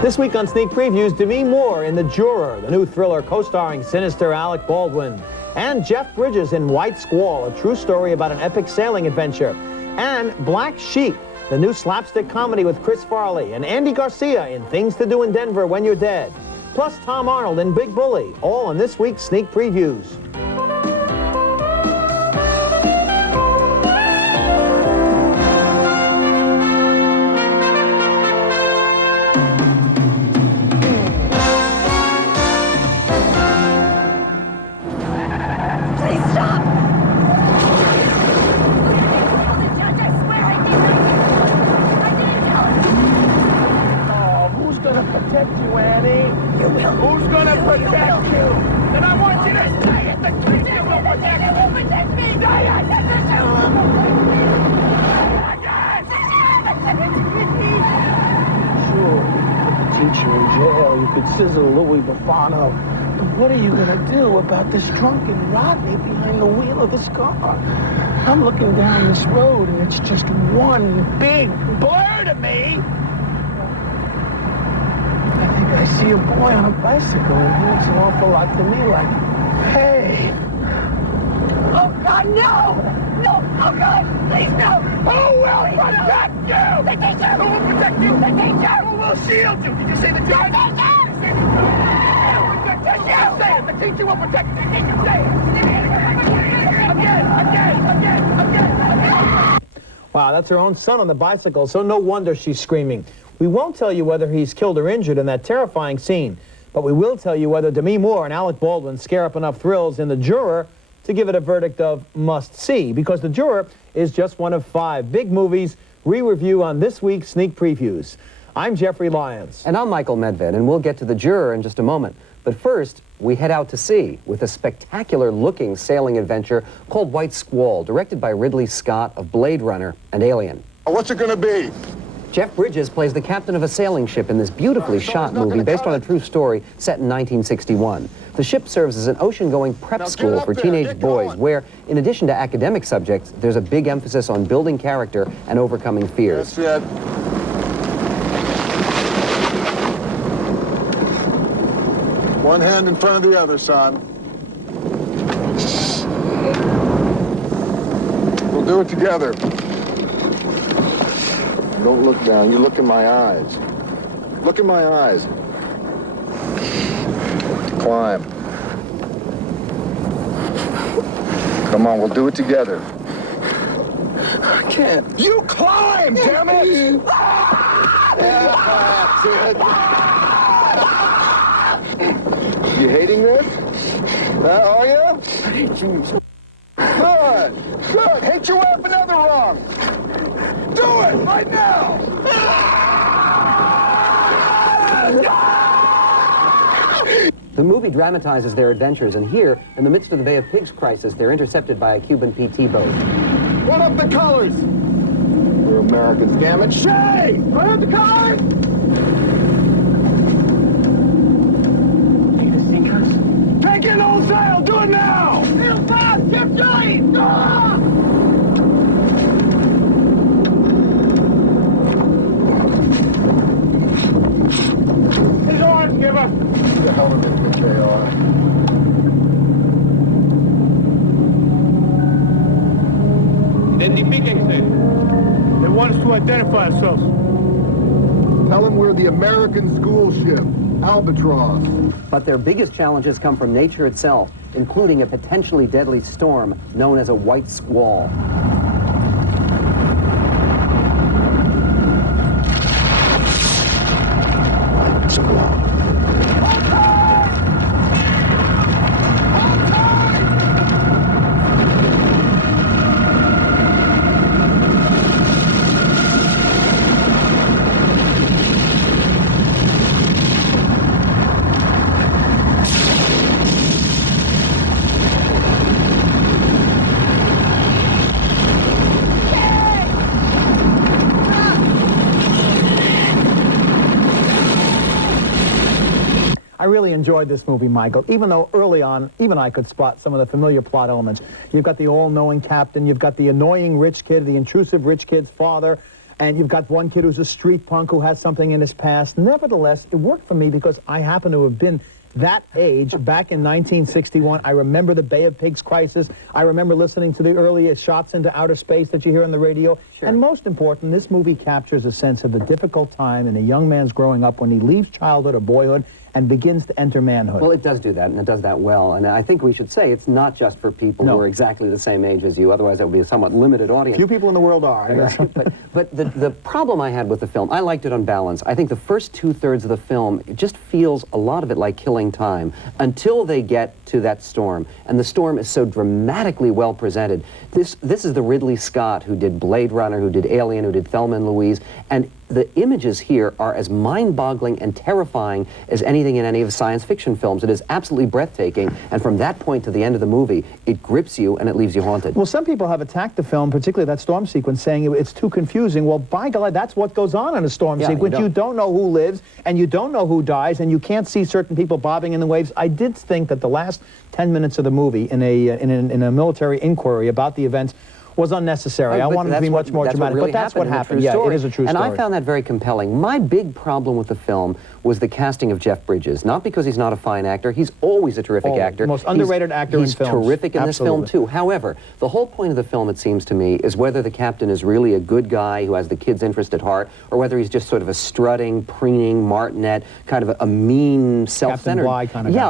This week on Sneak Previews, Demi Moore in The Juror, the new thriller co-starring sinister Alec Baldwin, and Jeff Bridges in White Squall, a true story about an epic sailing adventure, and Black Sheep, the new slapstick comedy with Chris Farley, and Andy Garcia in Things to Do in Denver When You're Dead, plus Tom Arnold in Big Bully, all in this week's Sneak Previews. Protect you, Annie. You will. Who's gonna protect you? Then I want you to stay at the tree. You will protect me. You will protect me. Stay at the tree. You will protect me. Sure, put the teacher in jail. You could sizzle Louis Buffano. But what are you gonna do about this drunken Rodney behind the wheel of this car? I'm looking down this road and it's just one big blur to me. I see a boy on a bicycle, and he looks an awful lot to me like, hey. Oh, God, no! No! Oh, God! Please, no! Who will protect you? The teacher! Who will protect you? The teacher! Who will shield you? Did you say the judge? The teacher! Who will protect you? Say it! The teacher will protect you! The teacher! Say it! Again! Wow, that's her own son on the bicycle, so no wonder she's screaming. We won't tell you whether he's killed or injured in that terrifying scene, but we will tell you whether Demi Moore and Alec Baldwin scare up enough thrills in The Juror to give it a verdict of must-see, because The Juror is just one of 5 big movies we review on this week's Sneak Previews. I'm Jeffrey Lyons. And I'm Michael Medved, and we'll get to The Juror in just a moment. But first, we head out to sea with a spectacular-looking sailing adventure called White Squall, directed by Ridley Scott of Blade Runner and Alien. What's it gonna be? Jeff Bridges plays the captain of a sailing ship in this beautifully shot movie based on a true story set in 1961. The ship serves as an ocean-going prep school for teenage boys where, in addition to academic subjects, there's a big emphasis on building character and overcoming fears. That's it. One hand in front of the other, son. We'll do it together. Don't look down. You look in my eyes. Look in my eyes. Climb. Come on, we'll do it together. I can't. You climb, damn it! That's it. You hating this? Are you? I hate you. Good. Good. Hate your way up another rung. Do it right now! The movie dramatizes their adventures, and here, in the midst of the Bay of Pigs crisis, they're intercepted by a Cuban PT boat. Run up the colors! We're Americans, damn it. Shay! Run up the colors! Need to sink us? Take in old sail! Do it now! Real fast! Keep going! His arms, Giver! Who the hell do they think they are? Identifíquense. They want us to identify ourselves. Tell them we're the American school ship, Albatross. But their biggest challenges come from nature itself, including a potentially deadly storm known as a white squall. I really enjoyed this movie, Michael, even though early on, even I could spot some of the familiar plot elements. You've got the all-knowing captain, you've got the annoying rich kid, the intrusive rich kid's father, And you've got one kid who's a street punk who has something in his past. Nevertheless, it worked for me because I happen to have been that age back in 1961. I remember the Bay of Pigs crisis. I remember listening to the earliest shots into outer space that you hear on the radio. Sure. And most important, this movie captures a sense of the difficult time in a young man's growing up when he leaves childhood or boyhood and begins to enter manhood. Well, it does do that, and it does that well. And I think we should say it's not just for people who are exactly the same age as you. Otherwise, that would be a somewhat limited audience. Few people in the world are. But the problem I had with the film, I liked it on balance. I think the first two-thirds of the film, it just feels a lot of it like killing time until they get to that storm. And the storm is so dramatically well presented. This is the Ridley Scott who did Blade Runner, who did Alien, who did Thelma and Louise, and the images here are as mind-boggling and terrifying as anything in any of the science fiction films. It is absolutely breathtaking, and from that point to the end of the movie, it grips you and it leaves you haunted. Well, some people have attacked the film, particularly that storm sequence, saying it's too confusing. Well, by God, that's what goes on in a storm sequence. You don't know who lives, and you don't know who dies, and you can't see certain people bobbing in the waves. I did think that the last 10 minutes of the movie in a military inquiry about the events was unnecessary. I wanted to be much more dramatic, really but that's what happened. Yeah, it is a true story. And I found that very compelling. My big problem with the film was the casting of Jeff Bridges. Not because he's not a fine actor. He's always a terrific actor. The most underrated actor in films. He's terrific in this film, too. However, the whole point of the film, it seems to me, is whether the captain is really a good guy who has the kid's interest at heart, or whether he's just sort of a strutting, preening martinet, kind of a mean, self-centered... Captain Bligh kind of guy.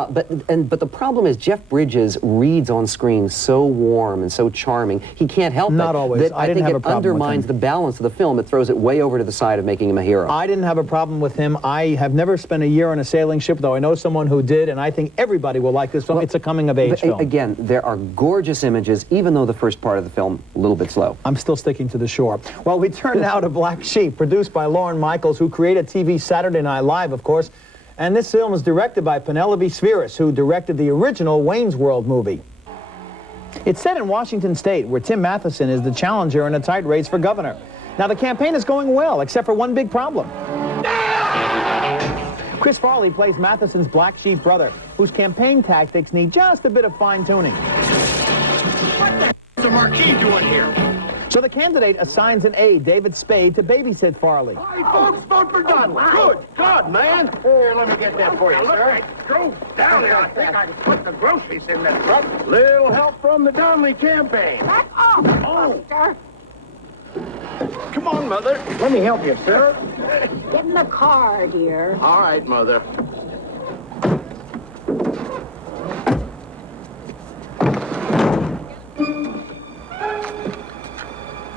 Yeah, but the problem is Jeff Bridges reads on screen so warm and so charming, he can't help it. Not always. I think it undermines the balance of the film. It throws it way over to the side of making him a hero. I didn't have a problem with him. I have never spent a year on a sailing ship, though I know someone who did, and I think everybody will like this film. Well, it's a coming-of-age film. Again, there are gorgeous images, even though the first part of the film a little bit slow. I'm still sticking to the shore. Well, we turn now to Black Sheep, produced by Lorne Michaels, who created TV Saturday Night Live, of course. And this film is directed by Penelope Spheris, who directed the original Wayne's World movie. It's set in Washington State, where Tim Matheson is the challenger in a tight race for governor. Now, the campaign is going well, except for one big problem. Chris Farley plays Matheson's black sheep brother, whose campaign tactics need just a bit of fine-tuning. What the is the Marquis doing here? So the candidate assigns an aide, David Spade, to babysit Farley. All right, folks, vote for Dudley. Good God, man. Here, let me get that for you, sir. I drove down there. I think I can put the groceries in that truck. Little help from the Donnelly campaign. Back off, Buster. Come on, Mother. Let me help you, sir. Get in the car, dear. All right, Mother.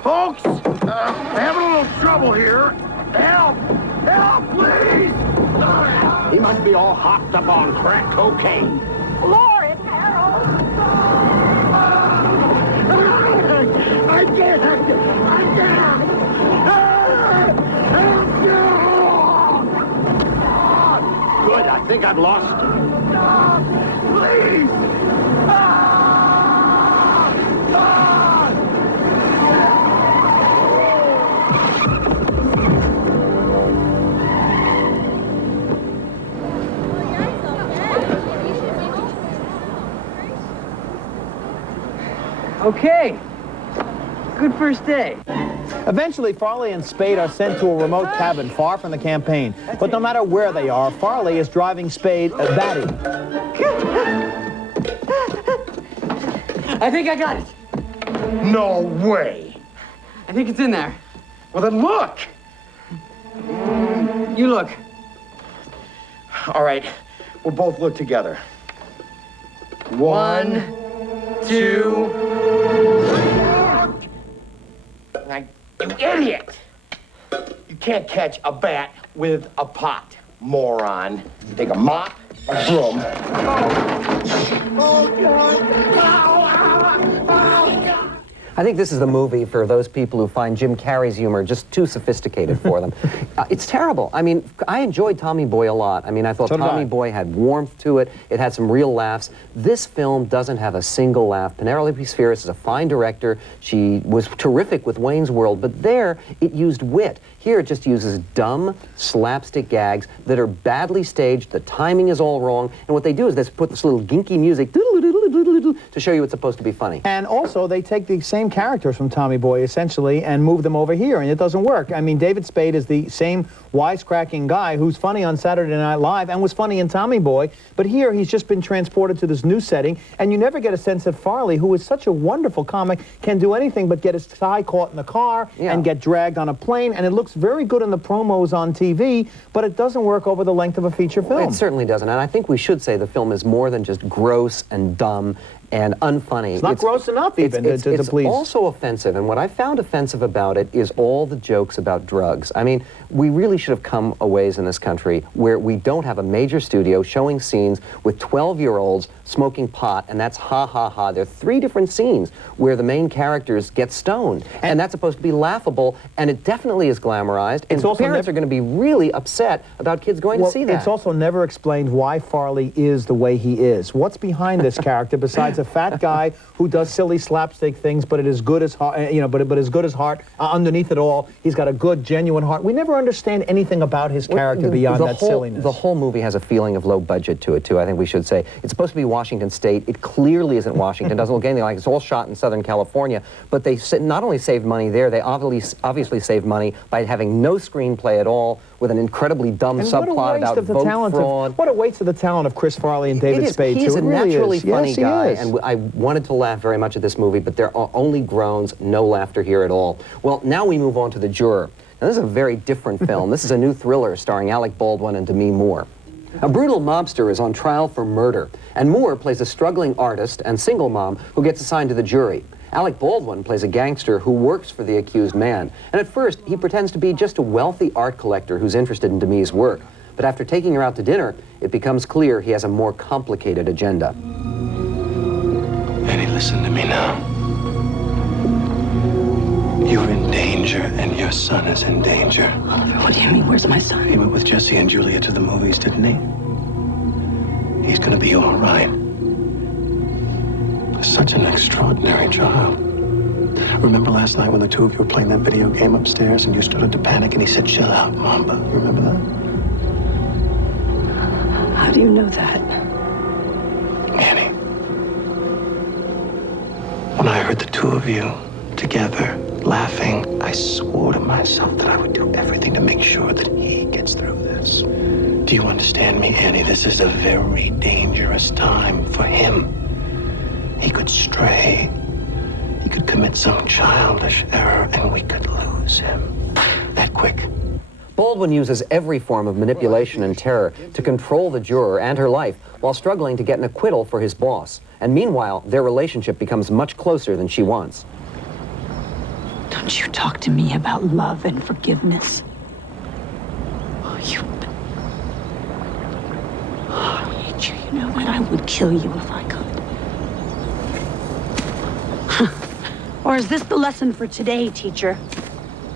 Folks, having a little trouble here. Help! Help, please! He must be all hopped up on crack cocaine. Lauren, Harold. I can't! I can't! Help! Good, I think I've lost him. Please! Okay. Good first day. Eventually, Farley and Spade are sent to a remote cabin far from the campaign. But no matter where they are, Farley is driving Spade batty. I think I got it. No way! I think it's in there. Well, then look! You look. All right, we'll both look together. 1, 2... Now, you idiot! You can't catch a bat with a pot, moron. You take a mop, a broom. Oh, God! Oh, God! I think this is the movie for those people who find Jim Carrey's humor just too sophisticated for them. It's terrible. I mean, I enjoyed Tommy Boy a lot. I mean, I thought Tommy Boy had warmth to it. It had some real laughs. This film doesn't have a single laugh. Penelope Spheris is a fine director. She was terrific with Wayne's World, but there it used wit. Here it just uses dumb slapstick gags that are badly staged. The timing is all wrong. And what they do is they put this little ginky music to show you it's supposed to be funny. And also, they take the same characters from Tommy Boy, essentially, and move them over here, and it doesn't work. I mean, David Spade is the same wisecracking guy who's funny on Saturday Night Live and was funny in Tommy Boy, but here he's just been transported to this new setting, and you never get a sense that Farley, who is such a wonderful comic, can do anything but get his tie caught in the car and get dragged on a plane, and it looks very good in the promos on TV, but it doesn't work over the length of a feature film. It certainly doesn't, and I think we should say the film is more than just gross and dumb and unfunny. It's not gross enough even to please. It's also offensive, and what I found offensive about it is all the jokes about drugs. I mean, we really should have come a ways in this country where we don't have a major studio showing scenes with 12-year-olds smoking pot, and that's ha ha ha. There are 3 different scenes where the main characters get stoned, and that's supposed to be laughable, and it definitely is glamorized, and parents are going to be really upset about kids going to see that. It's also never explained why Farley is the way he is. What's behind this character besides a fat guy who does silly slapstick things, but it is good as heart, but as good as heart. Underneath it all, he's got a good, genuine heart. We never understand anything about his character beyond that silliness. The whole movie has a feeling of low budget to it, too, I think we should say. It's supposed to be Washington State. It clearly isn't Washington. It doesn't look anything like it. It's all shot in Southern California. But they not only saved money there, they obviously saved money by having no screenplay at all, with an incredibly dumb subplot about vote fraud. What a waste of the talent of Chris Farley and David Spade, too. He's a naturally funny yes, guy, and I wanted to laugh very much at this movie, but there are only groans, no laughter here at all. Well, now we move on to The Juror. Now, this is a very different film. This is a new thriller starring Alec Baldwin and Demi Moore. A brutal mobster is on trial for murder, and Moore plays a struggling artist and single mom who gets assigned to the jury. Alec Baldwin plays a gangster who works for the accused man, and at first he pretends to be just a wealthy art collector who's interested in Demi's work. But after taking her out to dinner, it becomes clear he has a more complicated agenda. Eddie, listen to me now. You're in danger, and your son is in danger. Oliver, what do you mean? Where's my son? He went with Jesse and Julia to the movies, didn't he? He's gonna be all right. Such an extraordinary child. Remember last night when the 2 of you were playing that video game upstairs and you started to panic and he said, "Chill out, Mamba." You remember that? How do you know that? Annie, when I heard the 2 of you together laughing, I swore to myself that I would do everything to make sure that he gets through this. Do you understand me, Annie? This is a very dangerous time for him. He could stray. He could commit some childish error, and we could lose him that quick. Baldwin uses every form of manipulation and terror to control the juror and her life while struggling to get an acquittal for his boss. And meanwhile, their relationship becomes much closer than she wants. Don't you talk to me about love and forgiveness. Oh, I hate you. You know that I would kill you if I could. Or is this the lesson for today, teacher?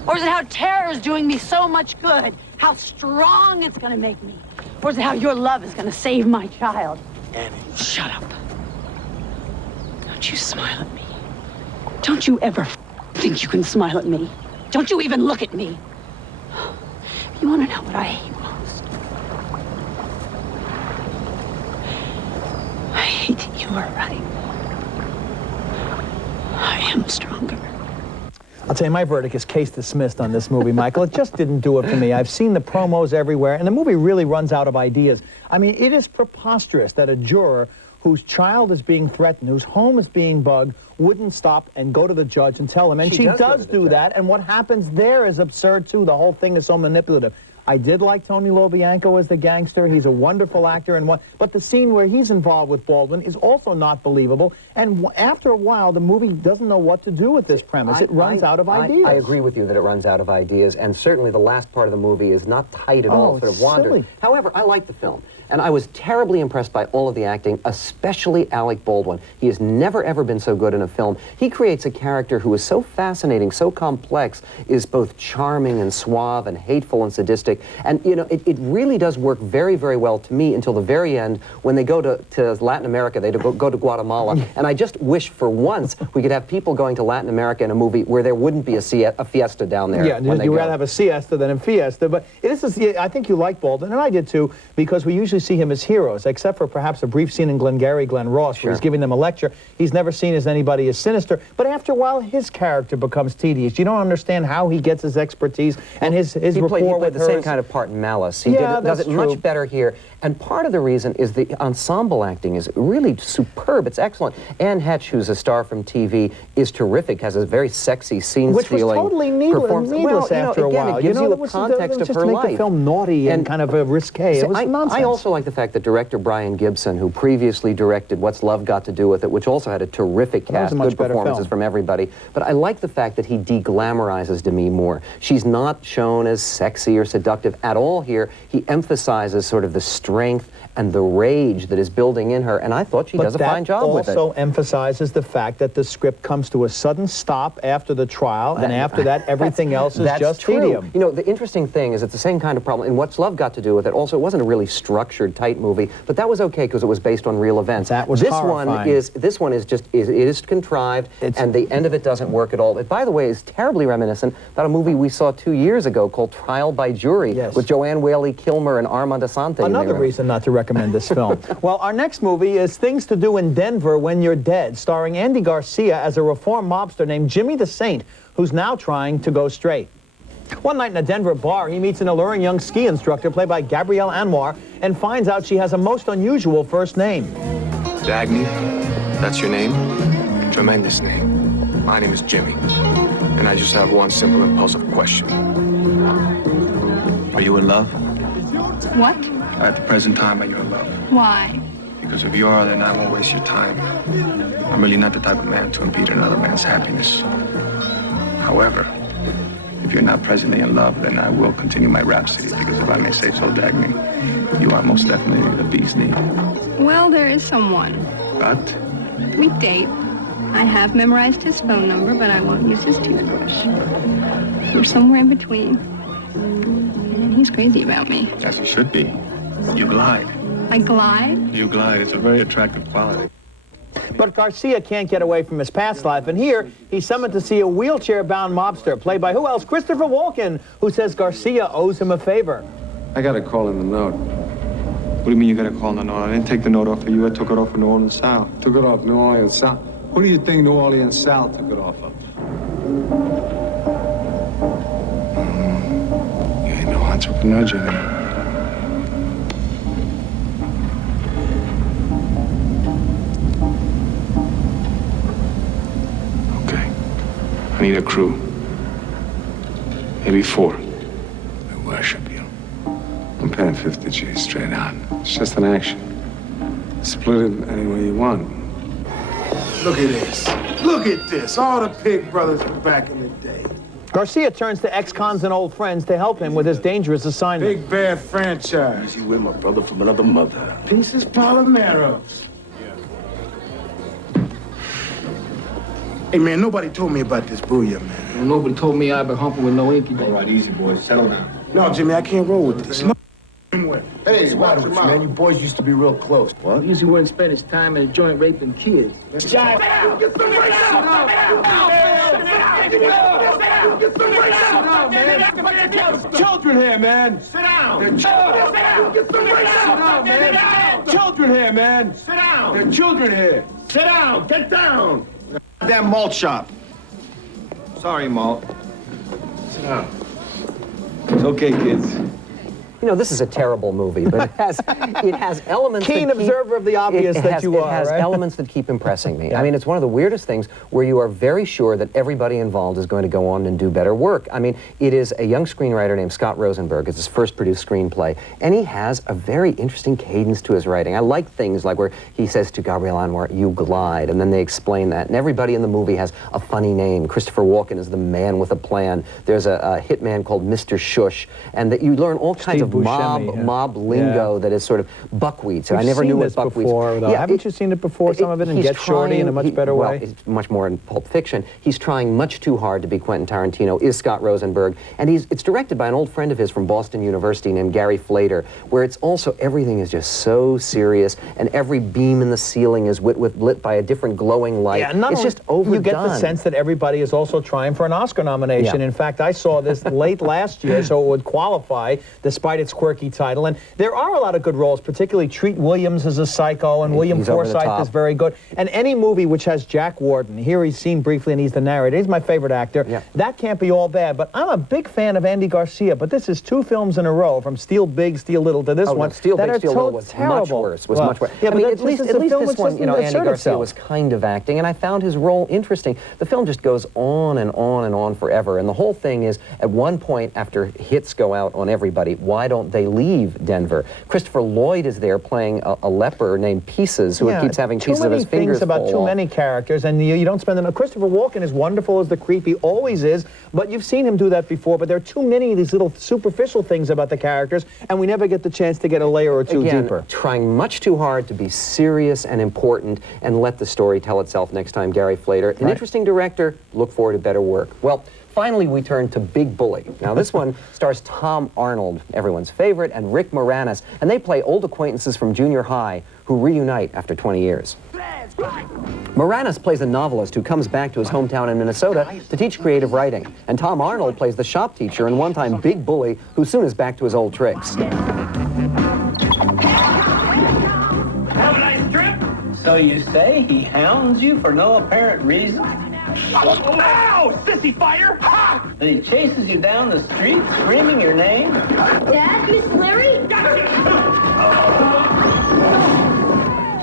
Or is it how terror is doing me so much good? How strong it's gonna make me? Or is it how your love is gonna save my child? Annie. Shut up. Don't you smile at me. Don't you ever think you can smile at me. Don't you even look at me. You wanna know what I hate most? I hate that you are right. I am stronger. I'll tell you, my verdict is case dismissed on this movie, Michael. It just didn't do it for me. I've seen the promos everywhere, and the movie really runs out of ideas. I mean, it is preposterous that a juror whose child is being threatened, whose home is being bugged, wouldn't stop and go to the judge and tell him. And she does do that, and what happens there is absurd, too. The whole thing is so manipulative. I did like Tony Lobianco as the gangster. He's a wonderful actor, but the scene where he's involved with Baldwin is also not believable. And after a while, the movie doesn't know what to do with this premise. It runs out of ideas. I agree with you that it runs out of ideas, and certainly the last part of the movie is not tight at all, sort of wanders. Silly. However, I like the film. And I was terribly impressed by all of the acting, especially Alec Baldwin. He has never, ever been so good in a film. He creates a character who is so fascinating, so complex, is both charming and suave and hateful and sadistic. terrific. And, you know, it really does work very, very well to me until the very end when they go to Latin America. They go to Guatemala. And I just wish for once we could have people going to Latin America in a movie where there wouldn't be a fiesta down there. Yeah, you'd rather have a siesta than a fiesta. But I think you like Baldwin, and I did too, because we usually see him as heroes, except for perhaps a brief scene in Glengarry Glen Ross where he's giving them a lecture. He's never seen as anybody as sinister. But after a while, his character becomes tedious. You don't understand how he gets his expertise and his rapport with He played the same kind of part in Malice. He does it much better here. And part of the reason is the ensemble acting is really superb. It's excellent. Anne Hetch, who's a star from TV, is terrific, has a very sexy scene-stealing Which was totally needless after a while. It gives you a context of her life. Just to make the film naughty and kind of risque. It was nonsense. I also like the fact that director Brian Gibson, who previously directed What's Love Got to Do with It, which also had a terrific cast, good performances from everybody, but I like the fact that he de-glamorizes Demi Moore. She's not shown as sexy or seductive at all here. He emphasizes sort of the strength and the rage that is building in her, and I thought she does a fine job with it. But that also emphasizes the fact that the script comes to a sudden stop after the trial, and after that, everything else is just tedium. You know, the interesting thing is it's the same kind of problem. And What's Love Got to Do with It, also, it wasn't a really structured, tight movie, but that was okay because it was based on real events. That was horrifying. This one is just, it is contrived, and the end of it doesn't work at all. It, by the way, is terribly reminiscent about a movie we saw 2 years ago called Trial by Jury with Joanne Whaley Kilmer and Armand Assante. Another reason not to recommend this film. Well, our next movie is Things to Do in Denver When You're Dead, starring Andy Garcia as a reformed mobster named Jimmy the Saint, who's now trying to go straight. One night in a Denver bar, he meets an alluring young ski instructor played by Gabrielle Anwar and finds out she has a most unusual first name. Dagny, that's your name? Tremendous name. My name is Jimmy, and I just have one simple impulsive question. Are you in love? What? At the present time, are you in love? Why? Because if you are, then I won't waste your time. I'm really not the type of man to impede another man's happiness. However, if you're not presently in love, then I will continue my rhapsody, because if I may say so, Dagny, you are most definitely the bee's knee. Well, there is someone. But? We date. I have memorized his phone number, but I won't use his toothbrush. We're somewhere in between. And he's crazy about me. As you should be. You glide. I glide? You glide. It's a very attractive quality. But Garcia can't get away from his past life, and here he's summoned to see a wheelchair-bound mobster, played by who else? Christopher Walken, who says Garcia owes him a favor. I got a call in the note. What do you mean you got a call in the note? I didn't take the note off of you. I took it off of New Orleans South. Took it off New Orleans South? Who do you think New Orleans South took it off of? You ain't no entrepreneur, Jimmy. I need a crew. Maybe 4. I worship you. I'm paying 50 G's straight out. It's just an action. Split it any way you want. Look at this. Look at this. All the Pig brothers from back in the day. Garcia turns to ex-cons and old friends to help him with his dangerous assignment. Big bad franchise. Easy with my brother from another mother. Pieces Palomeros. Hey, man, nobody told me about this booyah, man. Well, nobody told me I'd be humping with no inky. All right, easy, boys. Settle down. No, Jimmy, I can't roll with this. No way. Hey, watch your mouth. Man, you boys used to be real close. What? He usually wouldn't spend his time in a joint raping kids. Get Children here, man. Sit down. They're children here, man. Sit down. They're children here. Sit down. Get down. Damn malt shop. Sorry, Malt. Sit down. It's okay, kids. You know, this is a terrible movie, but it has elements. Keen observer of the obvious that you are, It has right? elements that keep impressing me. I mean, it's one of the weirdest things where you are very sure that everybody involved is going to go on and do better work. I mean, it is a young screenwriter named Scott Rosenberg. It's his first produced screenplay, and he has a very interesting cadence to his writing. I like things like where he says to Gabrielle Anwar, "You glide," and then they explain that. And everybody in the movie has a funny name. Christopher Walken is the man with a plan. There's a hitman called Mr. Shush, and that you learn all kinds of mob lingo that is sort of buckwheat. So I never knew what buckwheat was. Yeah, haven't you seen it before, some of it, and Get Shorty in a much better way? It's much more in Pulp Fiction. He's trying much too hard to be Quentin Tarantino, is Scott Rosenberg, and it's directed by an old friend of his from Boston University named Gary Flater, where it's also, everything is just so serious, and every beam in the ceiling is lit by a different glowing light. Yeah, it's just overdone. You get the sense that everybody is also trying for an Oscar nomination. Yeah. In fact, I saw this late last year, so it would qualify despite its quirky title. And there are a lot of good roles, particularly Treat Williams as a psycho, and William Forsythe is very good. And any movie which has Jack Warden, here he's seen briefly and he's the narrator, he's my favorite actor, that can't be all bad. But I'm a big fan of Andy Garcia, but this is 2 films in a row, from Steal Big, Steal Little to this one, Steal that Big, are Steal Little was much worse. Much worse. Yeah, I mean, but at least this one, you know, Andy Garcia was kind of acting, and I found his role interesting. The film just goes on and on and on forever, and the whole thing is, at one point, after hits go out on everybody, why don't they leave Denver? Christopher Lloyd is there playing a leper named Pieces, who keeps having pieces of his fingers fall off. Too many things about too many characters, and you don't spend enough. Christopher Walken is wonderful as the creep, he always is, but you've seen him do that before, but there are too many of these little superficial things about the characters, and we never get the chance to get a layer or two deeper. Trying much too hard to be serious and important and let the story tell itself next time, Gary Flater. An interesting director, look forward to better work. Well, finally we turn to Big Bully. Now this one stars Tom Arnold, everyone's favorite, and Rick Moranis, and they play old acquaintances from junior high who reunite after 20 years. Moranis plays a novelist who comes back to his hometown in Minnesota to teach creative writing, and Tom Arnold plays the shop teacher and one-time big bully who soon is back to his old tricks. Have a nice trip? So you say he hounds you for no apparent reason? Ow! Sissy fighter! Ha! That he chases you down the street screaming your name? Dad, Miss Larry?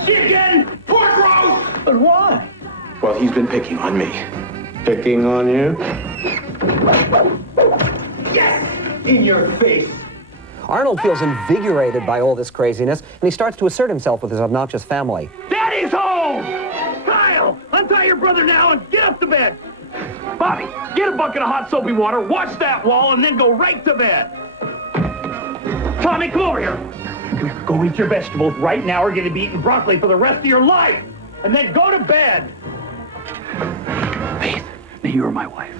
Chicken! Pork roast! But why? Well, he's been picking on me. Picking on you? Yes! In your face! Arnold feels invigorated by all this craziness, and he starts to assert himself with his obnoxious family. Daddy's home! Kyle, untie your brother now and get up to bed. Bobby, get a bucket of hot soapy water, wash that wall, and then go right to bed. Tommy, come over here. Come here, go eat your vegetables right now or you're going to be eating broccoli for the rest of your life. And then go to bed. Faith, now you are my wife.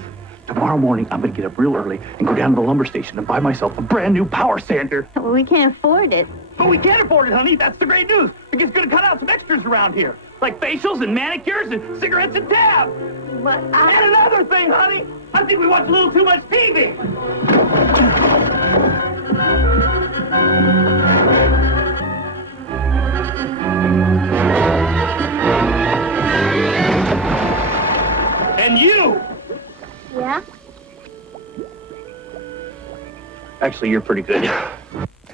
Tomorrow morning, I'm going to get up real early and go down to the lumber station and buy myself a brand new power sander. Well, we can't afford it. But we can afford it, honey. That's the great news. Because it's going to cut out some extras around here. Like facials and manicures and cigarettes and tabs. But And another thing, honey. I think we watch a little too much TV. And you! Yeah? Actually, you're pretty good.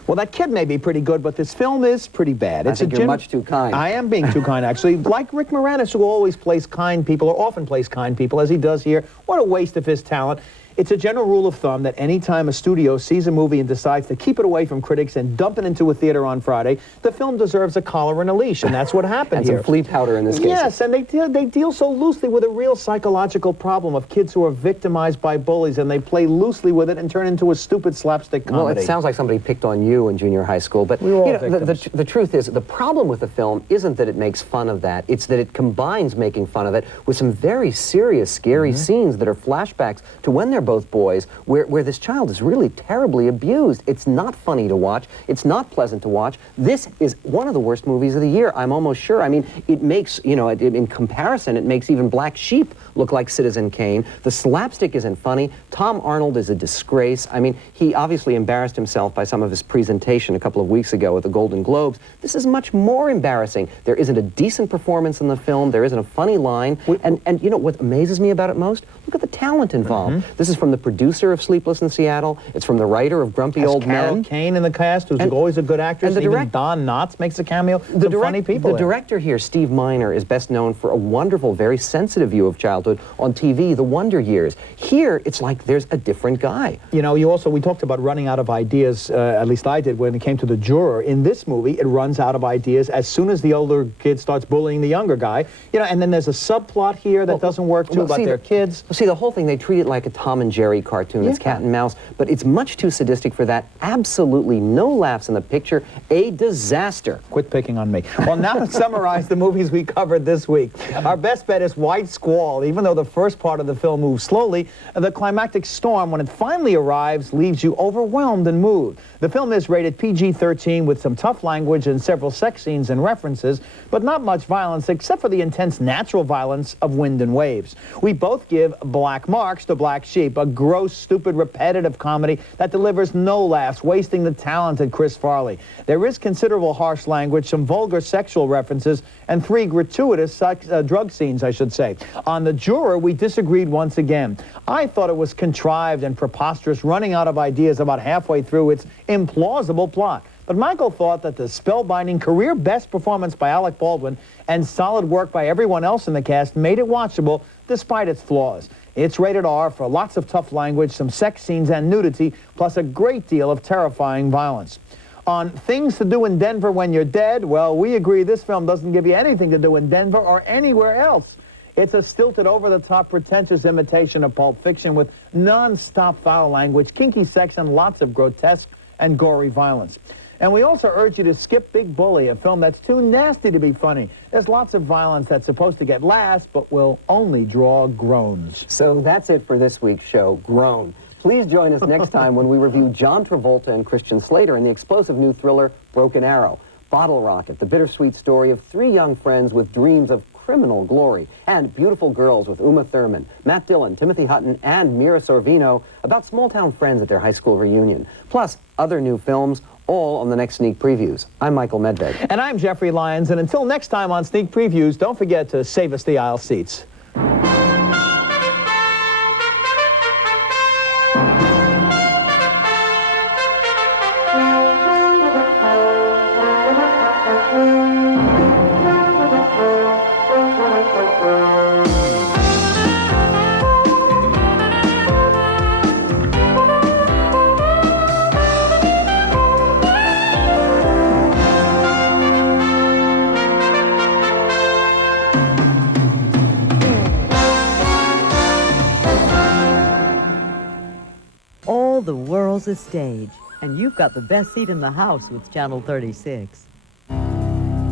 Well, that kid may be pretty good, but this film is pretty bad. I think you're much too kind. I am being too kind, actually. Like Rick Moranis, who always plays kind people, or often plays kind people, as he does here. What a waste of his talent. It's a general rule of thumb that any time a studio sees a movie and decides to keep it away from critics and dump it into a theater on Friday, the film deserves a collar and a leash, and that's what happened here. And some flea powder in this case. Yes, and they deal so loosely with a real psychological problem of kids who are victimized by bullies, and they play loosely with it and turn into a stupid slapstick comedy. Well, it sounds like somebody picked on you in junior high school, but we were all you know, victims. the truth is, the problem with the film isn't that it makes fun of that, it's that it combines making fun of it with some very serious, scary scenes that are flashbacks to when they're both boys, where this child is really terribly abused. It's not funny to watch. It's not pleasant to watch. This is one of the worst movies of the year, I'm almost sure. I mean, it makes, you know, in comparison, it makes even Black Sheep look like Citizen Kane. The slapstick isn't funny. Tom Arnold is a disgrace. I mean, he obviously embarrassed himself by some of his presentation a couple of weeks ago at the Golden Globes. This is much more embarrassing. There isn't a decent performance in the film. There isn't a funny line. And you know what amazes me about it most? Look at the talent involved. This is from the producer of Sleepless in Seattle. It's from the writer of Grumpy Old Men. Kane in the cast, who's always a good actress. And even Don Knotts makes a cameo. Some funny people. The director here, Steve Miner, is best known for a wonderful, very sensitive view of childhood on TV, The Wonder Years. Here, it's like there's a different guy. You know, we talked about running out of ideas, at least I did, when it came to The Juror. In this movie, it runs out of ideas as soon as the older kid starts bullying the younger guy. You know, and then there's a subplot here that doesn't work too about their kids. See, the whole thing, they treat it like a Tom Tom and Jerry cartoon. It's cat and mouse, but it's much too sadistic for that. Absolutely no laughs in the picture. A disaster. Quit picking on me. Well, now to summarize the movies we covered this week. Our best bet is White Squall. Even though the first part of the film moves slowly, the climactic storm, when it finally arrives, leaves you overwhelmed and moved. The film is rated PG-13 with some tough language and several sex scenes and references, but not much violence except for the intense natural violence of wind and waves. We both give black marks to Black Sheep, a gross, stupid, repetitive comedy that delivers no laughs, wasting the talented Chris Farley. There is considerable harsh language, some vulgar sexual references, and 3 gratuitous drug scenes, I should say. On The Juror, we disagreed once again. I thought it was contrived and preposterous, running out of ideas about halfway through its implausible plot. But Michael thought that the spellbinding career-best performance by Alec Baldwin and solid work by everyone else in the cast made it watchable despite its flaws. It's rated R for lots of tough language, some sex scenes and nudity, plus a great deal of terrifying violence. On Things to Do in Denver When You're Dead, well, we agree this film doesn't give you anything to do in Denver or anywhere else. It's a stilted, over-the-top, pretentious imitation of Pulp Fiction with non-stop foul language, kinky sex, and lots of grotesque and gory violence. And we also urge you to skip Big Bully, a film that's too nasty to be funny. There's lots of violence that's supposed to get laughs, but will only draw groans. So that's it for this week's show, Groan. Please join us next time when we review John Travolta and Christian Slater in the explosive new thriller, Broken Arrow. Bottle Rocket, the bittersweet story of 3 young friends with dreams of criminal glory, and Beautiful Girls with Uma Thurman, Matt Dillon, Timothy Hutton, and Mira Sorvino about small-town friends at their high school reunion. Plus, other new films, all on the next Sneak Previews. I'm Michael Medved. And I'm Jeffrey Lyons, and until next time on Sneak Previews, don't forget to save us the aisle seats. The world's a stage, and you've got the best seat in the house with Channel 36.